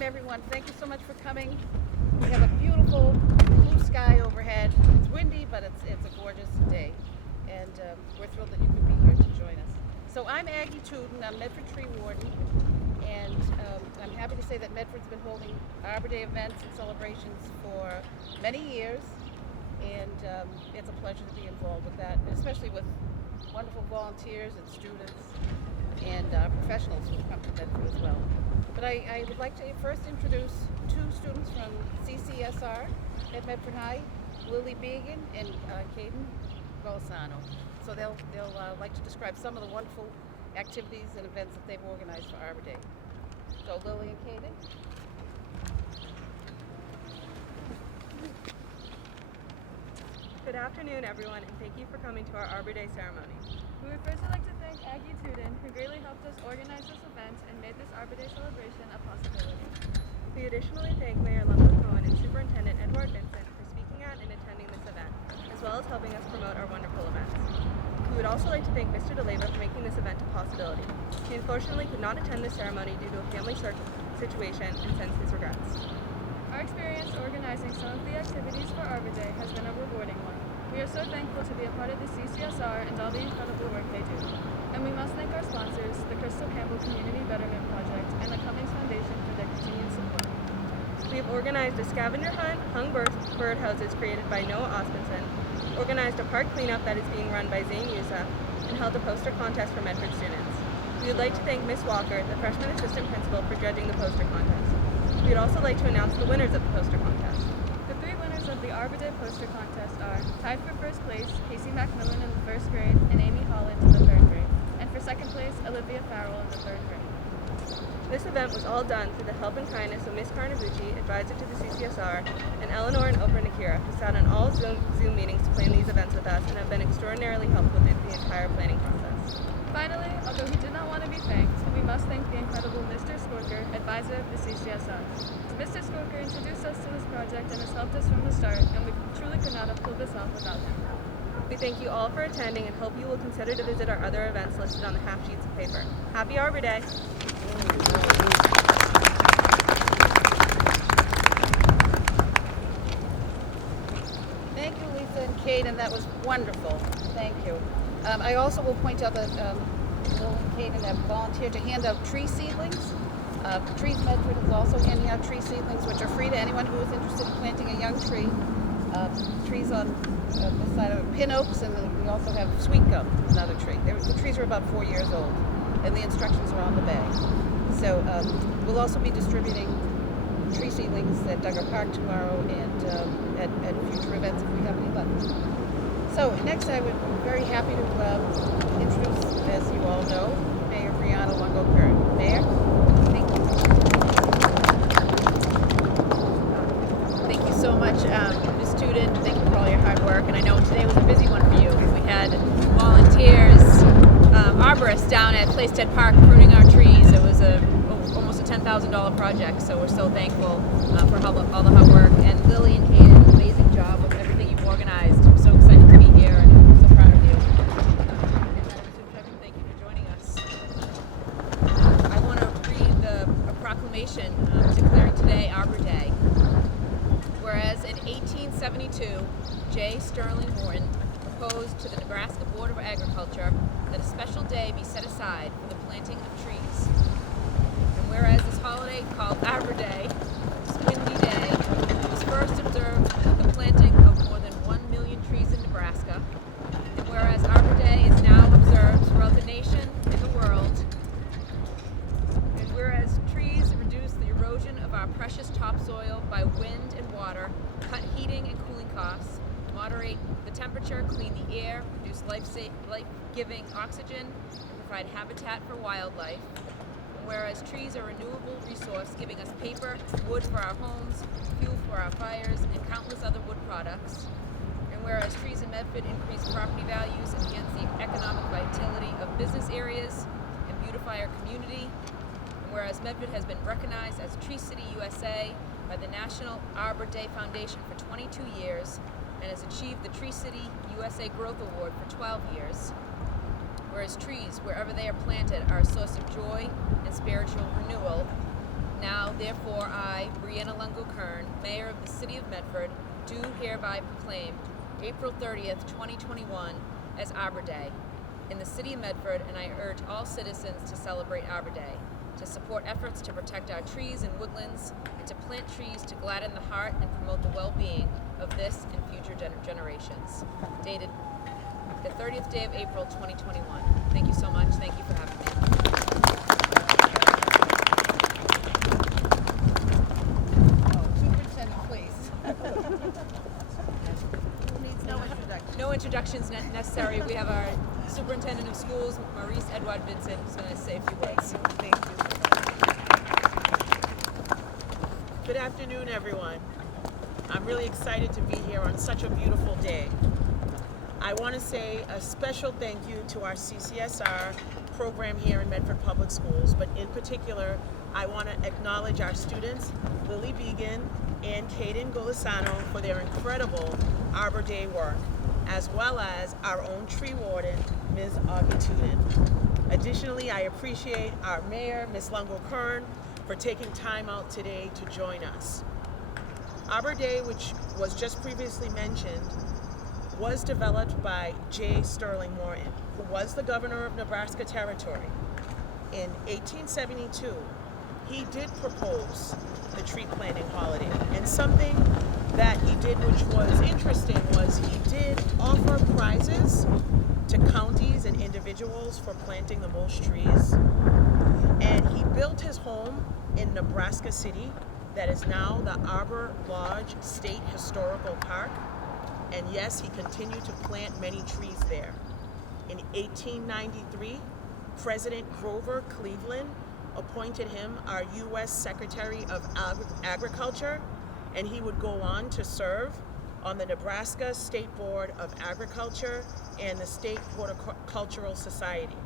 welcome everyone. Thank you so much for coming. We have a beautiful blue sky overhead. It's windy, but it's a gorgeous day. And we're thrilled that you could be here to join us. So I'm Aggie Tuden, I'm Medford Tree Warden, and I'm happy to say that Medford's been holding Arbor Day events and celebrations for many years, and it's a pleasure to be involved with that, especially with wonderful volunteers and students and professionals who come to Medford as well. But I would like to first introduce two students from CCSR at Medford High, Lily Began and Caden Golisano. So they'll like to describe some of the wonderful activities and events that they've organized for Arbor Day. So Lily and Caden. Good afternoon, everyone, and thank you for coming to our Arbor Day ceremony. We would first like to thank Aggie Tuden, who greatly helped us organize this event and made this Arbor Day celebration a possibility. We additionally thank Mayor Lumley Cohen and Superintendent Edward Vincent for speaking at and attending this event, as well as helping us promote our wonderful events. We would also like to thank Mr. DeLeva for making this event a possibility. He unfortunately could not attend this ceremony due to a family situation and sends his regrets. Our experience organizing some of the activities for Arbor Day has been a rewarding one. We are so thankful to be a part of the CCSR and all the incredible work they do. And we must thank our sponsors, the Crystal Campbell Community Betterment Project and the Cummings Foundation for their continued support. We have organized a scavenger hunt, hung birdhouses created by Noah Osmondson, organized a park cleanup that is being run by Zane Yusa, and held a poster contest for Medford students. We would like to thank Ms. Walker, the freshman assistant principal, for judging the poster contest. We would also like to announce the winners of the poster contest. The three winners of the Arbor Day poster contest are tied for first place, Casey Macmillan in the first grade and Amy Holland in the third grade, and for second place, Olivia Farrell in the third grade. This event was all done through the help and kindness of Ms. Carnavucci, advisor to the CCSR, and Eleanor and Oprah Nakira, who sat on all Zoom meetings to plan these events with us and have been extraordinarily helpful through the entire planning process. Finally, although he did not want to be thanked, we must thank the incredible Mr. Skorker, advisor of the CCSR. Mr. Skorker introduced us to this project and has helped us from the start, and we truly could not have pulled this off without him. We thank you all for attending and hope you will consider to visit our other events listed on the half sheets of paper. Happy Arbor Day! Thank you, Lisa and Caden. That was wonderful. Thank you. I also will point out that Lily and Caden have volunteered to hand out tree seedlings. Trees Medford is also handing out tree seedlings, which are free to anyone who is interested in planting a young tree. Trees on this side of pin oaks, and then we also have sweet gum, another tree. The trees are about 4 years old, and the instructions are on the bag. So we'll also be distributing tree seedlings at Duggar Park tomorrow and at future events if we have any luck. So next I would be very happy to introduce, as you all know, Mayor Brianna Longo-Curran. Mayor, thank you. Thank you so much, Ms. Tuden. Thank you for all your hard work. And I know today was a busy one for you. We had volunteers, arborists down at Playstead Park pruning our trees. It was almost a $10,000 project, so we're so thankful for all the hard work. And Lily and Caden, amazing job with everything you've organized. I'm so excited to be here and I'm so proud of you. And Madam Superintendent, thank you for joining us. I want to read a proclamation declaring today Arbor Day. Whereas in 1872, J. Sterling Morton proposed to the Nebraska Board of Agriculture that a special day be set aside for the planting of trees. And whereas this holiday called Arbor Day, this windy day, was first observed with the planting of more than 1 million trees in Nebraska, and whereas Arbor Day is now observed throughout the nation and the world, and whereas trees reduce the erosion of our precious topsoil by wind and water, cut heating and cooling costs, moderate the temperature, clean the air, produce life-giving oxygen, and provide habitat for wildlife. And whereas trees are a renewable resource giving us paper, wood for our homes, fuel for our fires, and countless other wood products. And whereas trees in Medford increase property values, enhance the economic vitality of business areas, and beautify our community. And whereas Medford has been recognized as Tree City USA by the National Arbor Day Foundation for 22 years and has achieved the Tree City USA Growth Award for 12 years. Whereas trees, wherever they are planted, are a source of joy and spiritual renewal. Now, therefore, I, Brianna Lungo-Kern, Mayor of the City of Medford, do hereby proclaim April 30th, 2021 as Arbor Day in the City of Medford, and I urge all citizens to celebrate Arbor Day, to support efforts to protect our trees and woodlands, and to plant trees to gladden the heart and promote the well-being of this and future generations. Dated the 30th day of April, 2021. Thank you so much. Thank you for having me. Superintendent, please. Who needs no introduction? No introductions necessary. We have our Superintendent of Schools, Maurice Edouard Vincent, who's going to say a few words. Thank you. Good afternoon, everyone. I'm really excited to be here on such a beautiful day. I want to say a special thank you to our CCSR program here in Medford Public Schools, but in particular, I want to acknowledge our students, Lily Began and Kaden Golisano, for their incredible Arbor Day work, as well as our own tree warden, Ms. Augie Tudin. Additionally, I appreciate our mayor, Ms. Lungo-Kern, for taking time out today to join us. Arbor Day, which was just previously mentioned, was developed by J. Sterling Morton, who was the governor of Nebraska Territory. In 1872, he did propose the tree planting holiday, and something that he did which was interesting was he did offer prizes to counties and individuals for planting the most trees. And he built his home in Nebraska City, that is now the Arbor Lodge State Historical Park. And yes, he continued to plant many trees there. In 1893, President Grover Cleveland appointed him our U.S. Secretary of Agriculture, and he would go on to serve on the Nebraska State Board of Agriculture and the State Horticultural Society.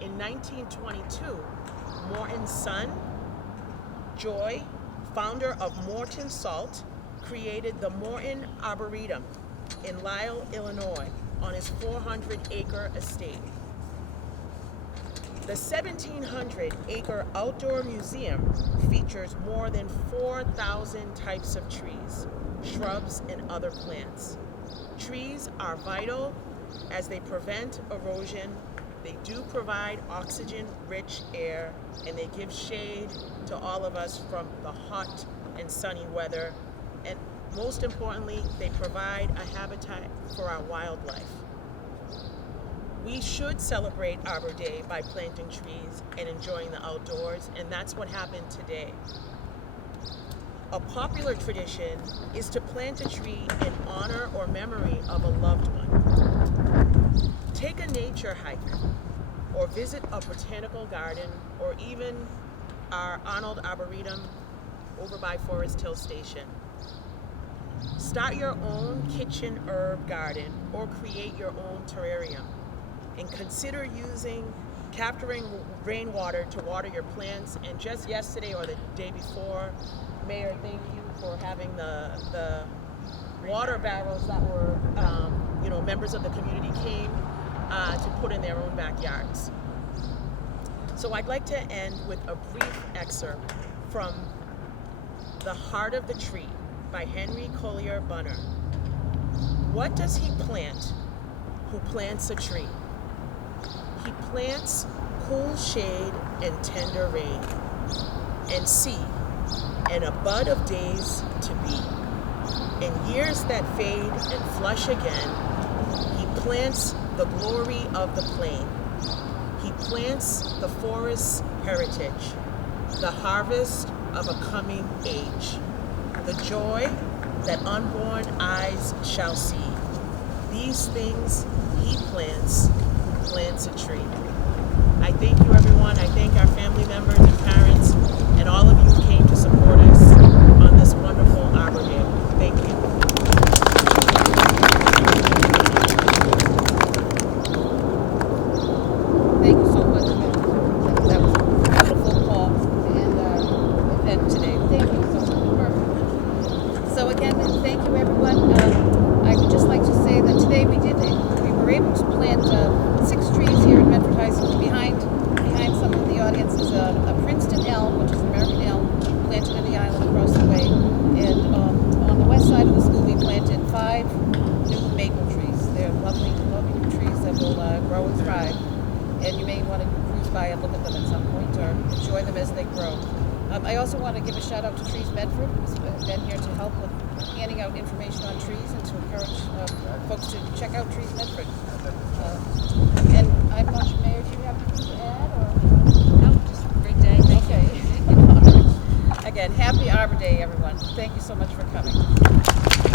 In 1922, Morton's son, Joy, founder of Morton Salt, created the Morton Arboretum in Lisle, Illinois, on his 400-acre estate. The 1,700-acre outdoor museum features more than 4,000 types of trees, shrubs, and other plants. Trees are vital as they prevent erosion, they do provide oxygen-rich air, and they give shade to all of us from the hot and sunny weather. And most importantly, they provide a habitat for our wildlife. We should celebrate Arbor Day by planting trees and enjoying the outdoors, and that's what happened today. A popular tradition is to plant a tree in honor or memory of a loved one. Take a nature hike, or visit a botanical garden, or even our Arnold Arboretum over by Forest Hill Station. Start your own kitchen herb garden or create your own terrarium. And consider capturing rainwater to water your plants. And just yesterday or the day before, Mayor, thank you for having the water barrels that were, members of the community came to put in their own backyards. So I'd like to end with a brief excerpt from The Heart of the Tree by Henry Collier Bunner. What does he plant who plants a tree? He plants cool shade and tender rain, and seed, and a bud of days to be. In years that fade and flush again, he plants the glory of the plain. He plants the forest's heritage, the harvest of a coming age, the joy that unborn eyes shall see. These things he plants who plants a tree. I thank you, everyone. I thank our family members and parents and all of you who came to support us on this wonderful Arbor Day. Thank you. Thank you so much. That was a beautiful call to end our event today. Thank you so much. Perfect. So again, thank you, everyone. I would just like to say that today we were able to plant 6 trees here at Medford High School. Behind some of the audience is a Princeton elm, which is American elm, by and look at them at some point or enjoy them as they grow. I also want to give a shout out to Trees Medford, who's been here to help with handing out information on trees and to encourage folks to check out Trees Medford. And I'm not sure, Mayor, do you have anything to add? Or? No, just a great day. Thank you. Okay. All right. Again, happy Arbor Day, everyone. Thank you so much for coming.